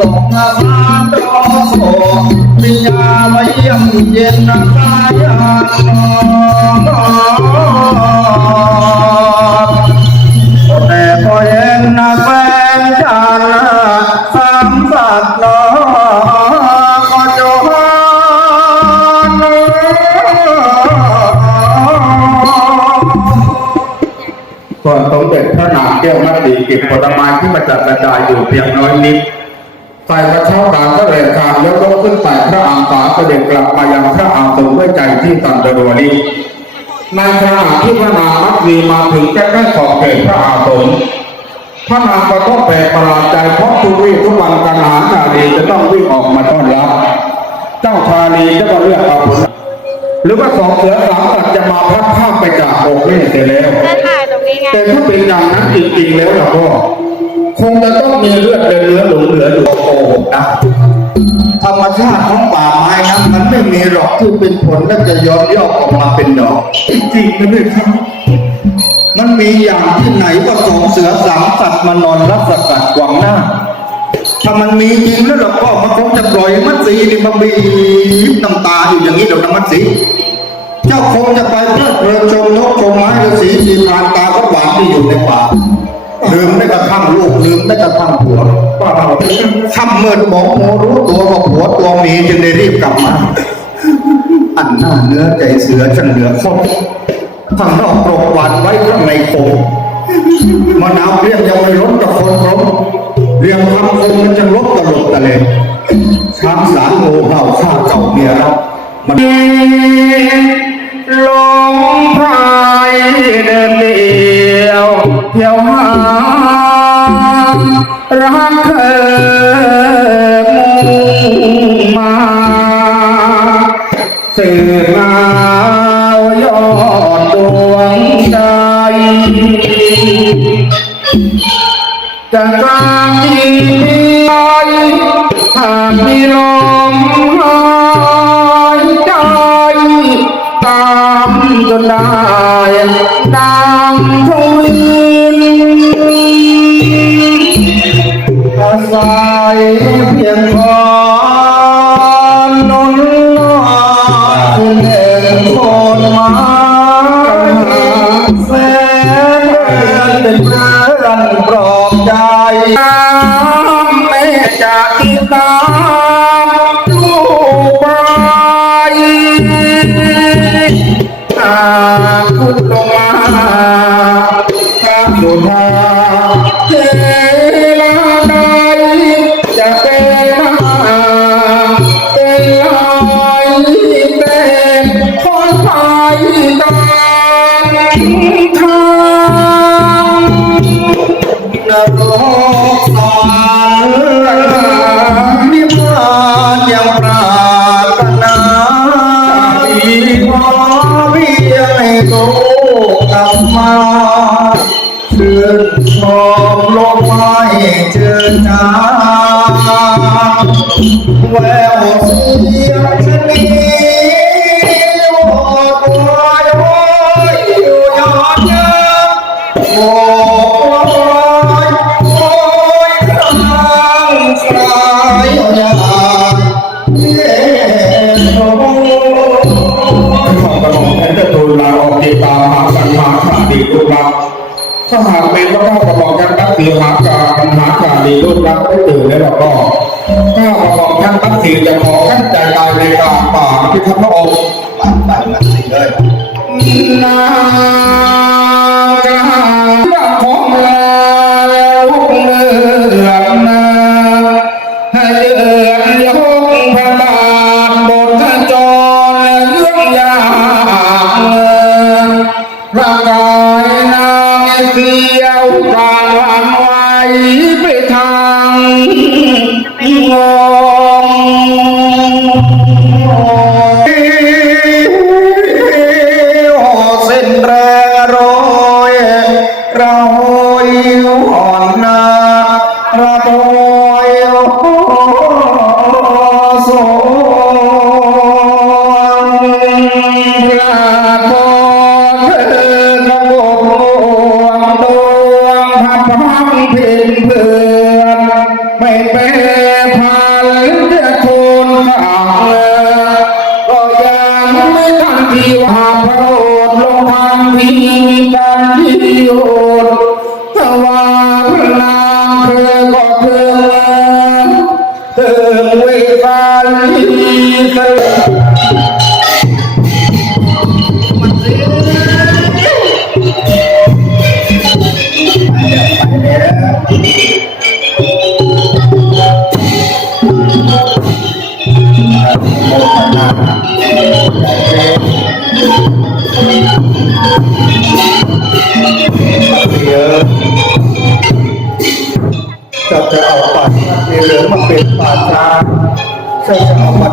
ตกมาสานรอโสมียามาเยี่ยมเย็นน้ำตายแต่พอเห็นนะแฟนฉันสามสัตว์นอก็จนส่วนสมเด็จพระนางแก้วมัตติเกิจผลไม้ที่มาจัดกระจายอยู่เพียงน้อยนิด ฝ่ายพระเช้าการก็เลยการแล้วก็ขึ้นไปพระอังคาเสด็จกลับมายังพระอังสุด้วยใจที่ตันตรัวนี้ในขณะที่พระนางมัตรีมาถึงใกล้ๆขอบเขตพระอาสมพระนางก็ต้องแปลกประหลาดใจเพราะทุกวี่ทุกวันกันหานาดีจะต้องวิ่งออกมาต้อนรับ เจ้าชาลีจะก็เลือกเอาผลหรือว่าสองเสือสามสัตว์จะมาพัดภาพไปจากอกเล่เสียแล้วจะถ่ายตรงนี้ไงแต่ถ้าเป็นอย่างนั้นจริงๆแล้วล่ะก็ คงจะต้องมีเลือดเป็นเนื้อหลงเหลืออยู่โกหกนะธรรมชาติของป่าไม้นั้นมันไม่มีหรอกที่เป็นผลและจะย้อนยอกออกมาเป็นดอกจริงๆนะเนี่ยครับ มันมีอย่างที่ไหนก็สองเสือสามสัตว์มานอนรับสกัดขวางหน้า ถ้ามันมีจริงแล้วเราก็มันคงจะปล่อยมัดสีนี่มันบีบน้ำตาอยู่อย่างนี้เดี๋ยวน้ำมัดสีเจ้าคงจะไปเพลิดเพลินชมนกชมไม้ฤาษีสีพรานตาก็หวานที่อยู่ในป่า ลืมได้กระทั่งลูกลืมได้กระทั่งผัวป้าเราคำเมิดบอกโมรู้ตัวว่าผัวตัวเมีจึงได้รีบกลับมา อันหน้าเนื้อใจเสือช่างเหลือครบข้างนอกกรบหวานไว้ข้างในคงมะนาวเรียงยังไม่ล้นกับคนครบเรียงคำคมมันจะลบตลบตะเลยช้างสารโง่เห่าข้าเก่าเมียเรามันลงพายเดินเดียว เที่ยวหารักเธอมุ่งมาสื่อมาวยอดดวงใจจะกลางที่ไปหากมีลมหายใจตามจนได้ดังทวิ น Thank you. หากันมาขาดีรูปลักถ้าหากเป็นว่าข้ากระหม่อมท่านตักคือหาการหาการดีรูปลักไม่ตื่นแล้วเราก็ข้ากระหม่อมท่านตักคือจะขอขั้นใจตายในกลางป่าที่พระองค์ปันปันมันสิเลยนางกลางของลาแล้วเลือด อ่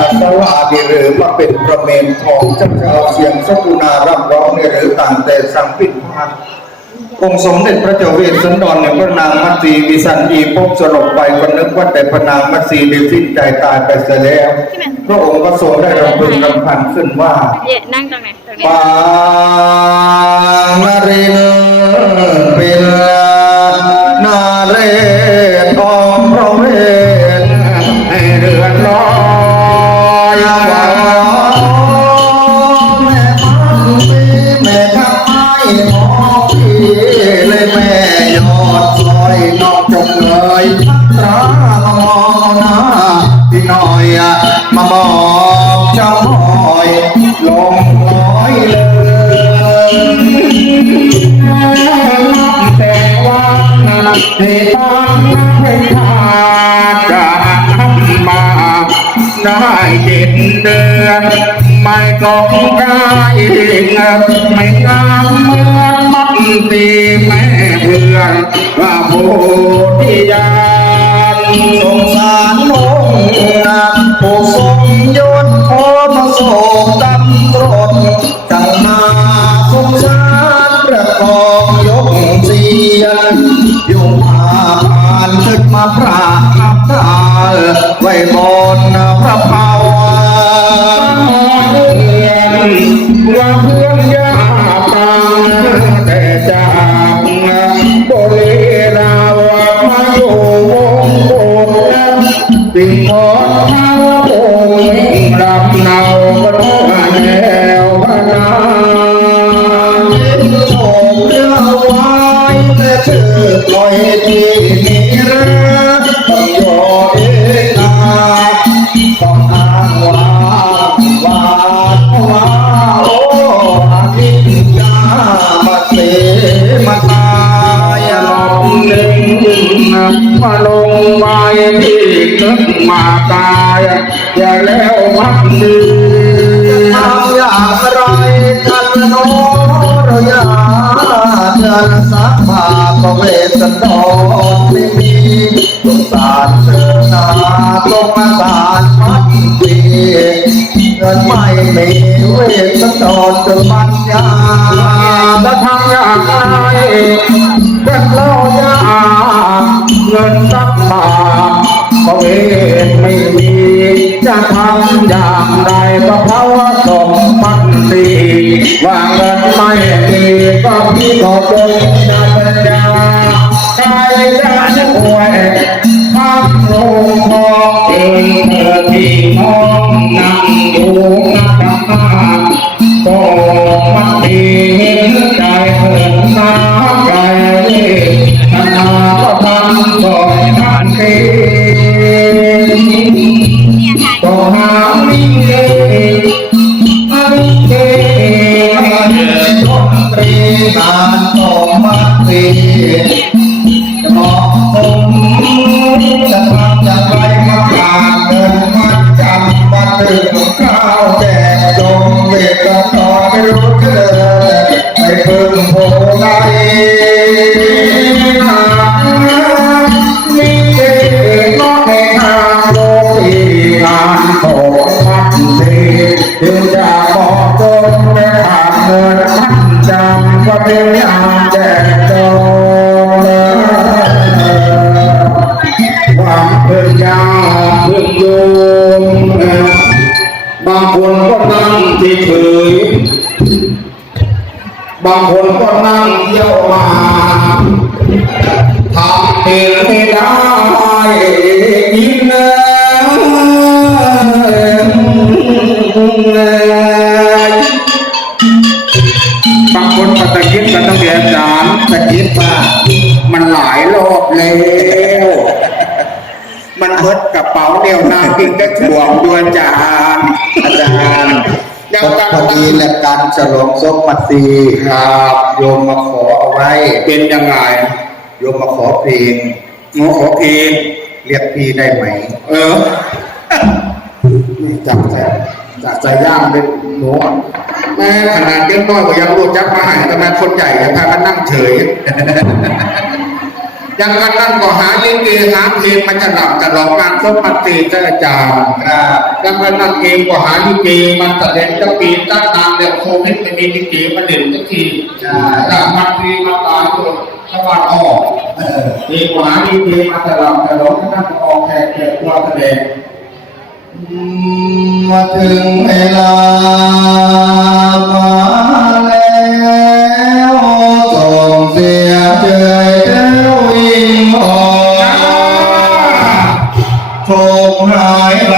จะเอาบรรณสลาดีหรือมาเป็นประเมนทองจะจะเอาเสียงสกุณาร่ำร้องเนี่ยหรือต่างแต่สังปิดพันองค์สมเด็จพระเจ้าเวสสันดรเนี่ยพระนางมัตสีวิสันอีพบสลบไปก็นึกว่าแต่พระนางมัตสีได้สิ้นใจตายไปเสียแล้ว พระองค์ก็ทรงได้รำพึงรำพันขึ้นว่าเย่นั่งตรงไหนตรงนี้ปางนริน ธิญาณสงสารลงนะผู้ทรงยศขอมาโศกดำตรดจังมาสงสารประกอบยกเสียนยู่มาผ่านขึ้นมาพระนับตาไว้บนพระเผาว่าเพื่อนยา จึงขอเท้า ดีทำอย่างไรกันโนเราอยากเดินสักมาก็เวสสันไม่มีสงสารเสือนาตรงมาสารพัดปีเงินไม่มีเวสสันดรจนปัญญาจะทำอย่างไรเป็นเล่ายากเงินสักบาท ว่างินไม่มีก็พี่ก็คงจะปัญญาใครจะช่วยทำลงพอเองเธอที่ห้องนั่งดูนักมาก็มาดีใจเธอ Amen. เป๋าเดียวนาพิงก็ถ่วงดวนจานอาจารย์ยังพอดีและการฉลองสมปัตตีครับโยมมาขอเอาไว้ เป็นยังไงโยมมาขอเพลงหนูขอเพลงเรียกพี่ได้ไหม เออจากใจจากใจย่างเป็นหนูแม่ขนาดเล็กน้อยก็ยังรู้จักมาหาแต่แม่คนใหญ่ยังพากันนั่งเฉย ยังกันนั่นก็หายิเกหาเพลงมาจะหลับจะหลอกงานสมปัติเจ้าจ่ายังกันนั่นเองก็หายิเกมันแสดงจะปีตั้งนานแล้วโควิดไม่มีลิเกมาเด่นสักทีจามันทีมาตายหมดสวัสดออกเองกว่าหายิเกมาจะหลับจะหลอกนั่นออกแขกแขกเราแสดงมาถึงเวลา Ora,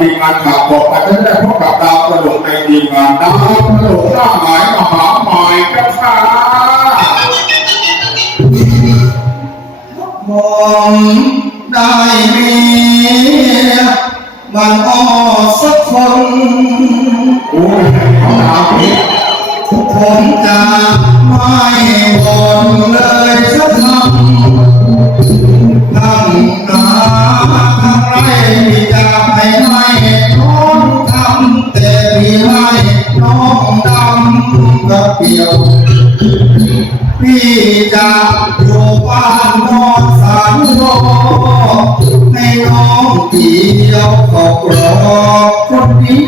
ทีมงานข่าวบอกกันจะได้พบกับดาวตลดในทีมงานดาวตลดหน้าใหม่มหาใหม่กันค่ะผมได้มีมันอ้อสักคนโอ้ยเอาหนาวนี้ผมจะไม่บ่นเลยสักคำทั้งนา ไม่จะไให้น้องทำแต่ให้น้องดำกระเปียว พี่จะอยู่บ้านนอนสันโลให้นองเดียวก็รอคนนี้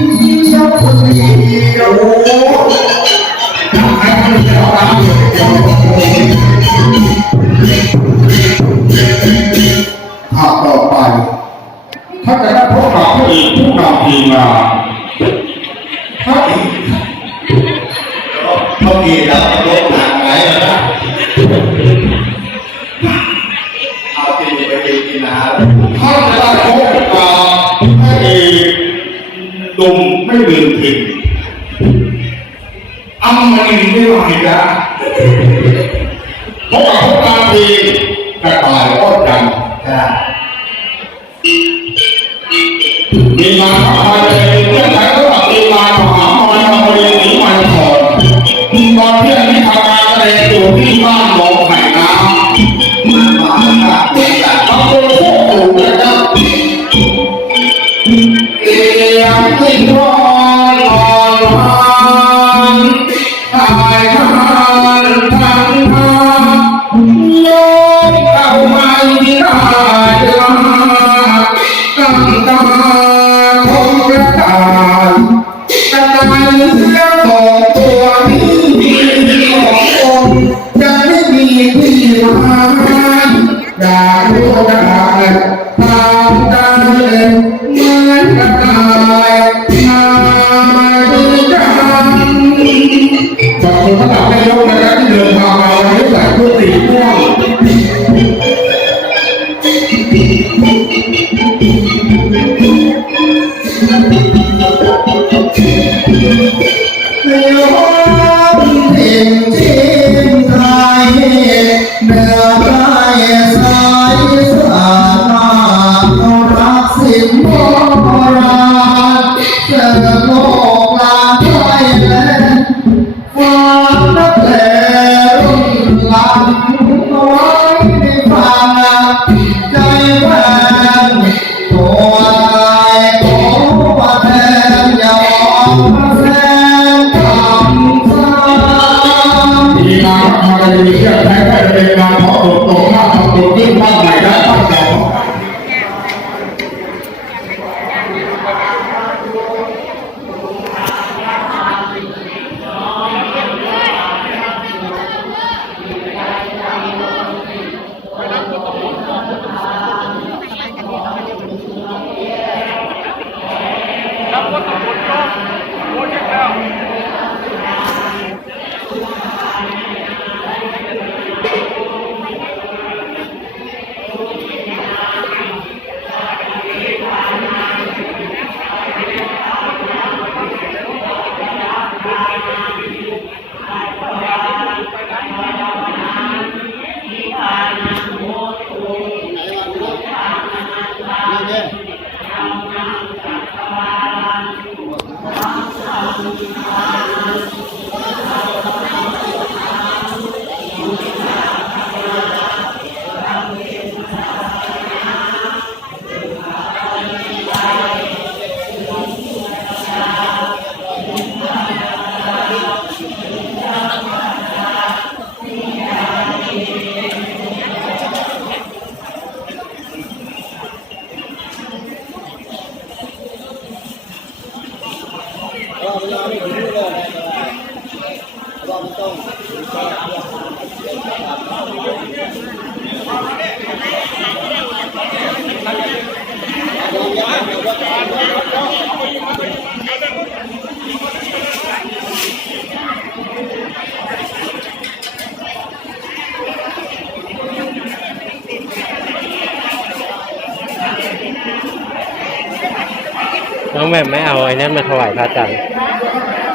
แหม่มไม่เอาไอ้นั่นมาถวายพระอาจารย์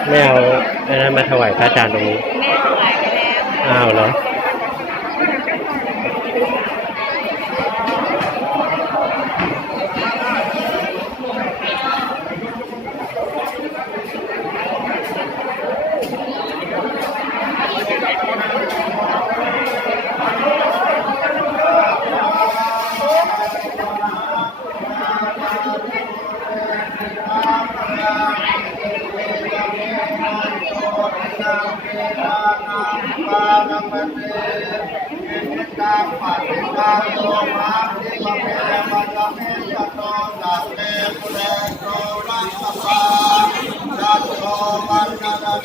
ไม่เอาไอ้นั่นมาถวายพระอาจารย์ตรงนี้ แม่ถวายไปแล้ว อ้าวเหรอ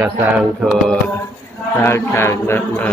กสังโฆสร้างทางนับมา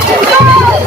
Vamos!